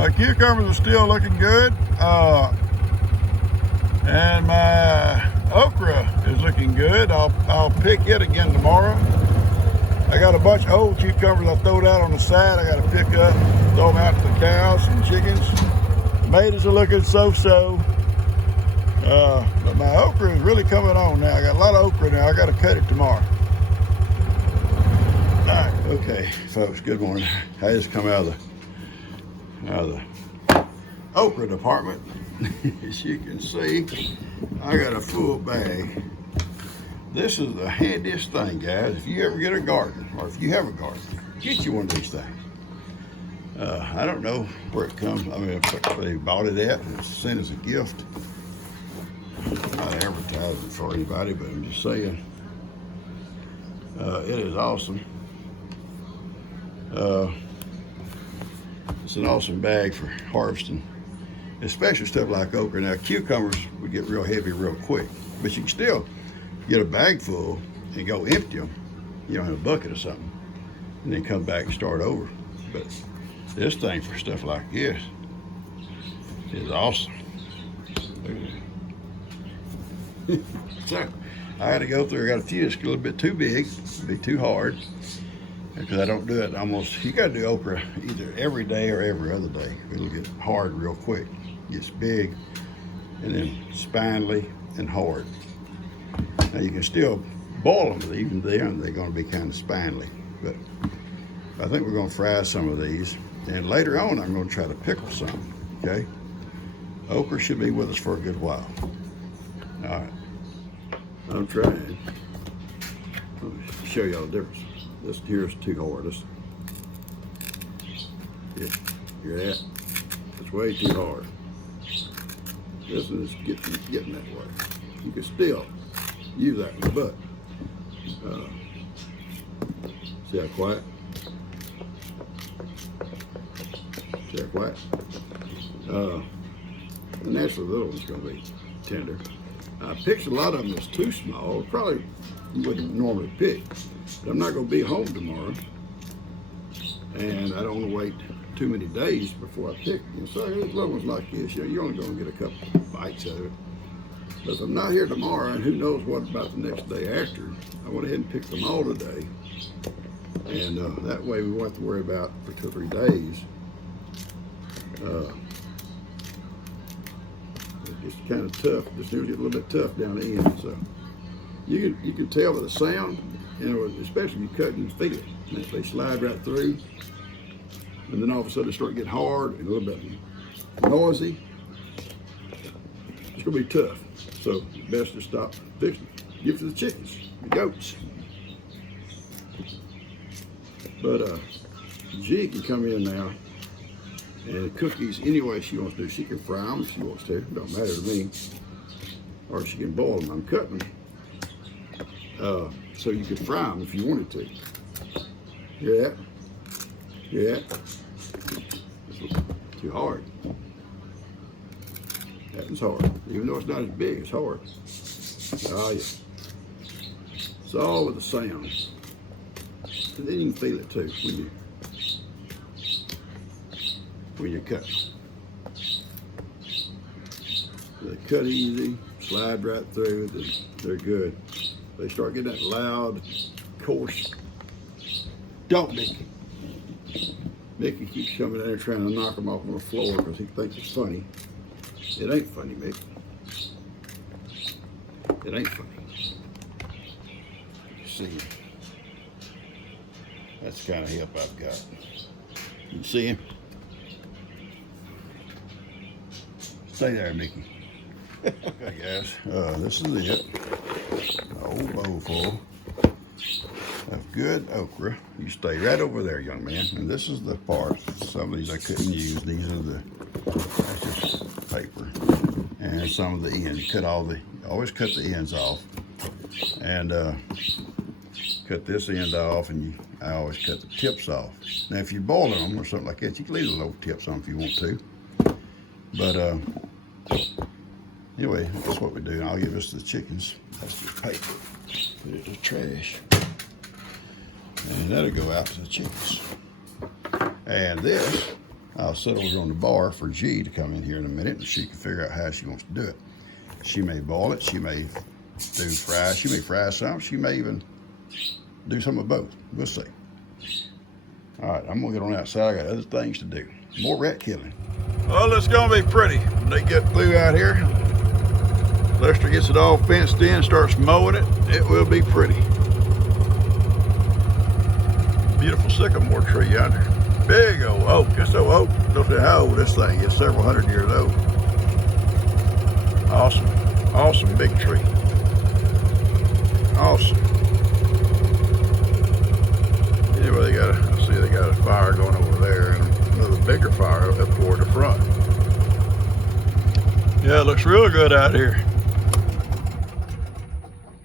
My cucumbers are still looking good. And my okra is looking good. I'll pick it again tomorrow. I got a bunch of old cucumbers I throwed out on the side. I got to pick up, throw them out to the cows and chickens. Tomatoes are looking so-so. But my okra is really coming on now. I got a lot of okra now. I got to cut it tomorrow. All right, okay, folks. Good morning. I just come out of the okra department. As you can see, I got a full bag. This is the handiest thing, guys. If you ever get a garden, or if you have a garden, get you one of these things. I don't know where it comes. I mean, if they bought it at and sent as a gift. I'm not advertising for anybody, but I'm just saying, it is awesome. It's an awesome bag for harvesting, especially stuff like okra. Now, cucumbers would get real heavy real quick, but you can still get a bag full and go empty them, in a bucket or something, and then come back and start over. But this thing for stuff like this is awesome. So I had to go through. I got a few that's a little bit too big, be too hard, because I don't do it almost. You got to do okra either every day or every other day. It'll get hard real quick. It gets big and then spindly and hard. Now you can still boil them even then. They're going to be kind of spindly, but I think we're going to fry some of these, and later on I'm going to try to pickle some. Okay, okra should be with us for a good while. All right, I'm trying. Let me show y'all the difference. This here's too hard. Hear that? It's way too hard. This is getting that way. You can still use that in the butt. See how quiet? See how quiet? The naturally little one's going to be tender. I picked a lot of them that's too small. Probably you wouldn't normally pick. But I'm not going to be home tomorrow, and I don't want to wait too many days before I pick. So these little ones like this, you're only going to get a couple bites out of it. But if I'm not here tomorrow, and who knows what about the next day after, I went ahead and picked them all today, and that way we won't have to worry about for 2 or 3 days. It's just kind of tough. Just seems to get a little bit tough down the end. So you can tell by the sound, especially if you cut and feel it. And they slide right through, and then all of a sudden they start getting hard and a little bit noisy. It's gonna be tough. So best to stop fixing it. Give it to the chickens, the goats. But G can come in now and cook these any way she wants to. She can fry them if she wants to. It don't matter to me. Or she can boil them. I'm cutting them so you can fry them if you wanted to. Hear that? Hear that? Too hard. That one's hard. Even though it's not as big, it's hard. Oh yeah. It's all with the sound. And then you can feel it too when you cut. They cut easy, slide right through, they're good. They start getting that loud, coarse. Don't Mickey. Mickey keeps coming in there trying to knock them off on the floor because he thinks it's funny. It ain't funny, Mickey. It ain't funny. See, that's the kind of help I've got. You see him? Stay there, Mickey. Okay, guys, this is it. An old bowl full of good okra. You stay right over there, young man. And this is the part. Some of these I couldn't use. These are that's just paper. And some of the ends. Always cut the ends off. And cut this end off, and I always cut the tips off. Now, if you're boiling them or something like that, you can leave the little tips on if you want to. But anyway, that's what we do. I'll give this to the chickens. That's the paper. Put it in the trash. And that'll go out to the chickens. And this, I'll sit over on the bar for G to come in here in a minute, and she can figure out how she wants to do it. She may boil it, she may do fry, she may fry some, she may even do some of both. We'll see. All right, I'm gonna get on outside. I got other things to do. More rat killing. Well, it's gonna be pretty when they get through out here. Lester gets it all fenced in, starts mowing it. It will be pretty. Beautiful sycamore tree yonder. Big old oak. This old oak. Don't know how old this thing is. Several hundred years old. Awesome. Awesome big tree. Awesome. Anyway, I see they got a fire going over there and another bigger fire up toward the front. Yeah, it looks real good out here.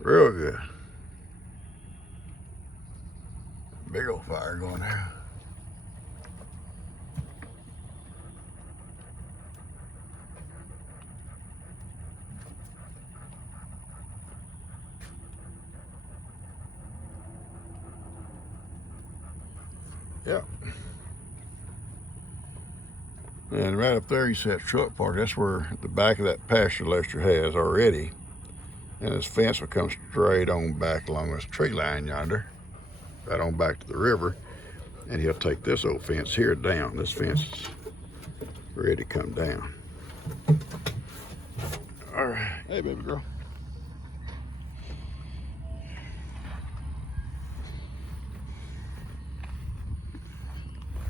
Real good. Big old fire going there. Yep. And right up there you see that truck park. That's where the back of that pasture Lester has already. And his fence will come straight on back along this tree line yonder. Right on back to the river. And he'll take this old fence here down. This fence is ready to come down. All right. Hey, baby girl.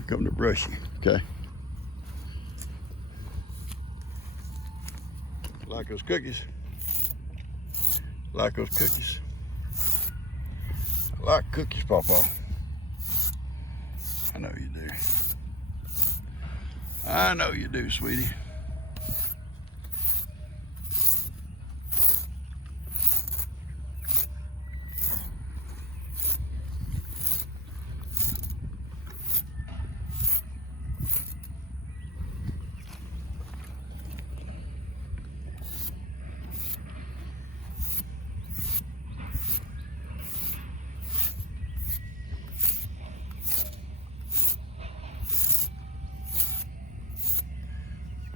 Come to brush you, okay? Like those cookies? Like those cookies? I like cookies, Pawpaw. I know you do. I know you do, sweetie.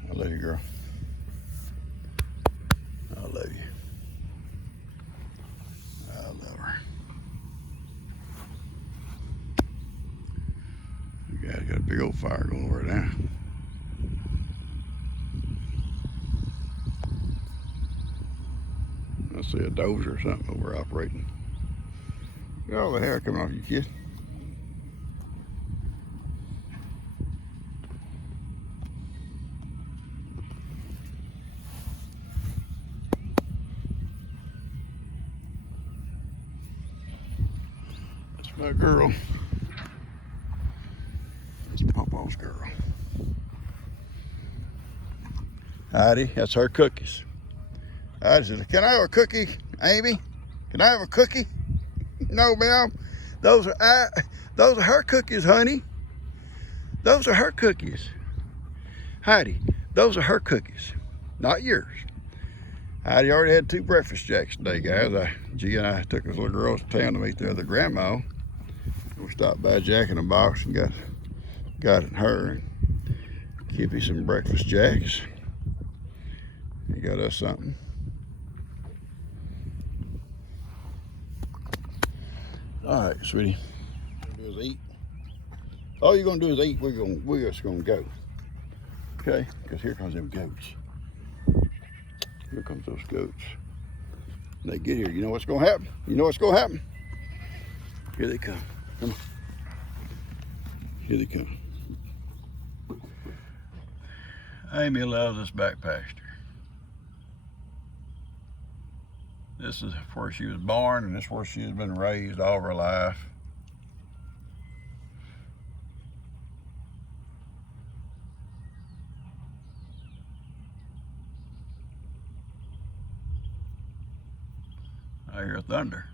I love you, girl. I love you. I love her. You guys got a big old fire going over there. I see a dozer or something over operating. Got all the hair coming off you, kid. That's my girl. That's Pawpaw's girl. Heidi, that's her cookies. Heidi says, "Can I have a cookie, Amy? Can I have a cookie?" No, ma'am. Those are her cookies, honey. Those are her cookies. Heidi, those are her cookies, not yours. Heidi already had 2 breakfast jacks today, guys. G and I took his little girls to town to meet their other grandma. We stopped by Jack in the Box and got her and Kippy some breakfast jacks. He got us something. All right, sweetie. What you're gonna do is eat. All you're gonna do is eat. We're just gonna go. Okay? Because here comes them goats. Here comes those goats. When they get here, you know what's gonna happen? You know what's gonna happen? Here they come. Come on. Here they come. Amy loves this back pasture. This is where she was born, and this is where she has been raised all her life. I hear thunder.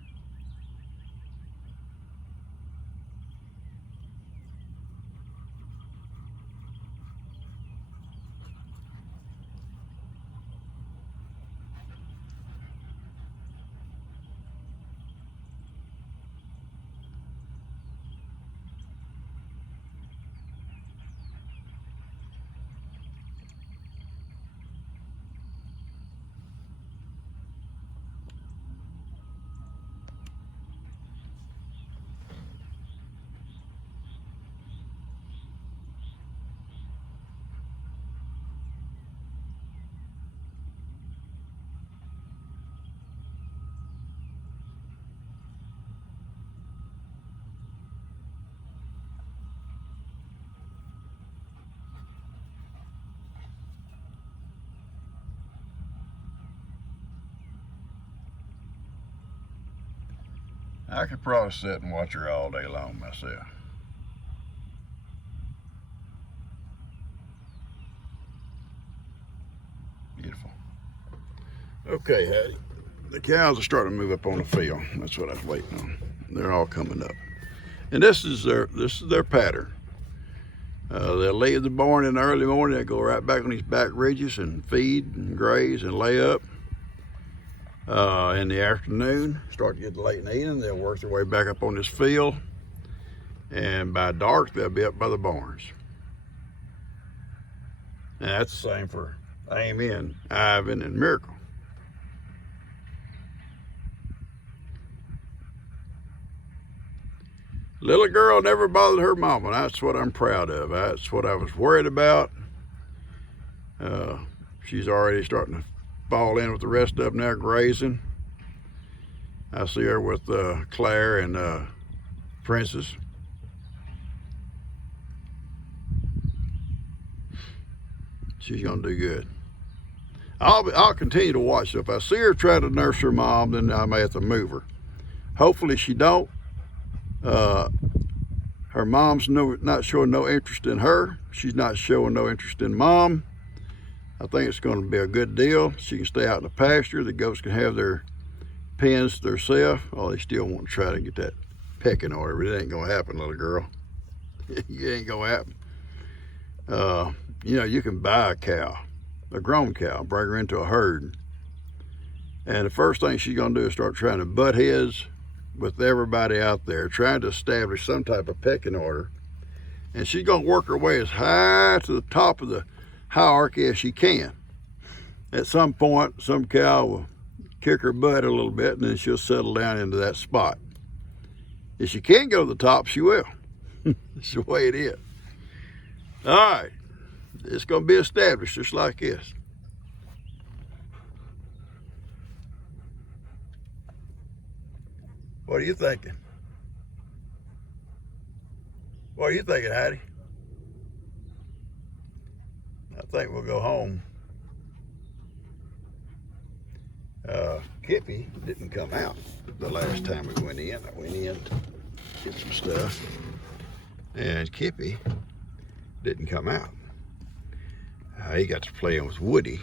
I could probably sit and watch her all day long myself. Beautiful. Okay, Hattie. The cows are starting to move up on the field. That's what I was waiting on. They're all coming up. And this is their pattern. They'll leave the barn in the early morning. They go right back on these back ridges and feed and graze and lay up. In the afternoon, start to get late in the evening, they'll work their way back up on this field. And by dark, they'll be up by the barns. And that's the same for Amy and Ivan and Miracle. Little girl never bothered her mama. That's what I'm proud of. That's what I was worried about. She's already starting to fall in with the rest of them now, grazing. I see her with Claire and Princess. She's gonna do good. I'll continue to watch. So if I see her try to nurse her mom, then I may have to move her. Hopefully she don't. Her mom's not showing no interest in her. She's not showing no interest in mom. I think it's going to be a good deal. She can stay out in the pasture. The goats can have their pens to themselves. Oh, they still want to try to get that pecking order, but it ain't going to happen, little girl. It ain't going to happen. You know, you can buy a cow, a grown cow, bring her into a herd. And the first thing she's going to do is start trying to butt heads with everybody out there, trying to establish some type of pecking order. And she's going to work her way as high to the top of the hierarchy as she can. At some point, some cow will kick her butt a little bit, and then she'll settle down into that spot. If she can go to the top, she will. It's the way it is. All right, it's going to be established just like this. What are you thinking? What are you thinking, Hattie? I think we'll go home. Kippy didn't come out the last time we went in. I went in to get some stuff, and Kippy didn't come out. He got to playing with Woody,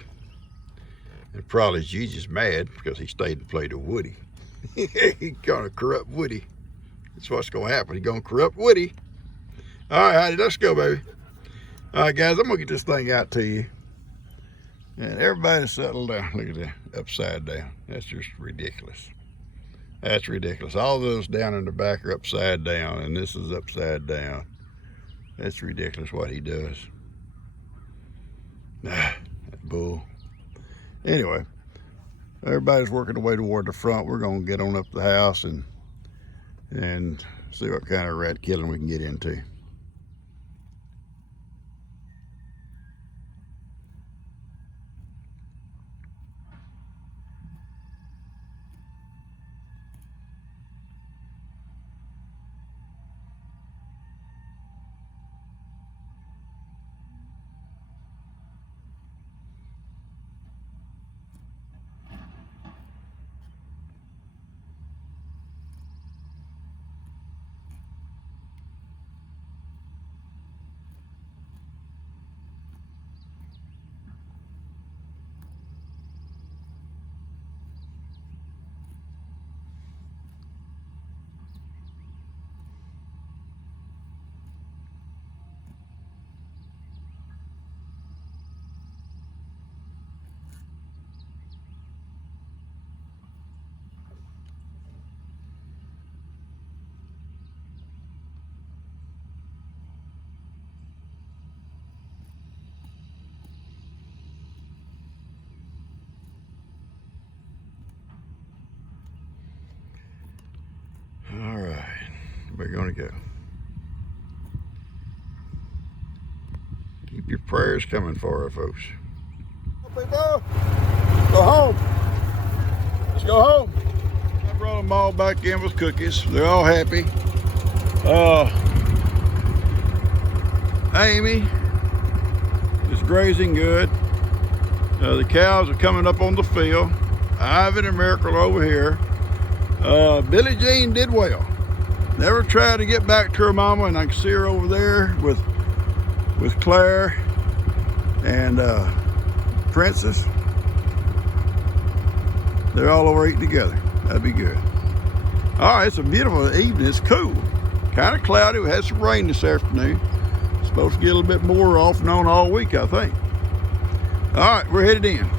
and probably Gigi's mad because he stayed and played with Woody. He's gonna corrupt Woody. That's what's gonna happen. He's gonna corrupt Woody. All right, Hattie, let's go, baby. All right, guys, I'm gonna get this thing out to you. And everybody settle down. Look at that, upside down. That's just ridiculous. That's ridiculous. All those down in the back are upside down, and this is upside down. That's ridiculous what he does. That bull. Anyway, everybody's working their way toward the front. We're gonna get on up the house and see what kind of rat killing we can get into. All right, we're gonna go. Keep your prayers coming for our folks. People, go home. Let's go home. I brought them all back in with cookies. They're all happy. Amy is grazing good. The cows are coming up on the field. Ivan and Miracle are over here. Billie Jean did well. Never tried to get back to her mama, and I can see her over there with Claire and Princess. They're all over eating together. That'd be good. All right, it's a beautiful evening. It's cool. Kind of cloudy. We had some rain this afternoon. Supposed to get a little bit more off and on all week, I think. All right, we're headed in.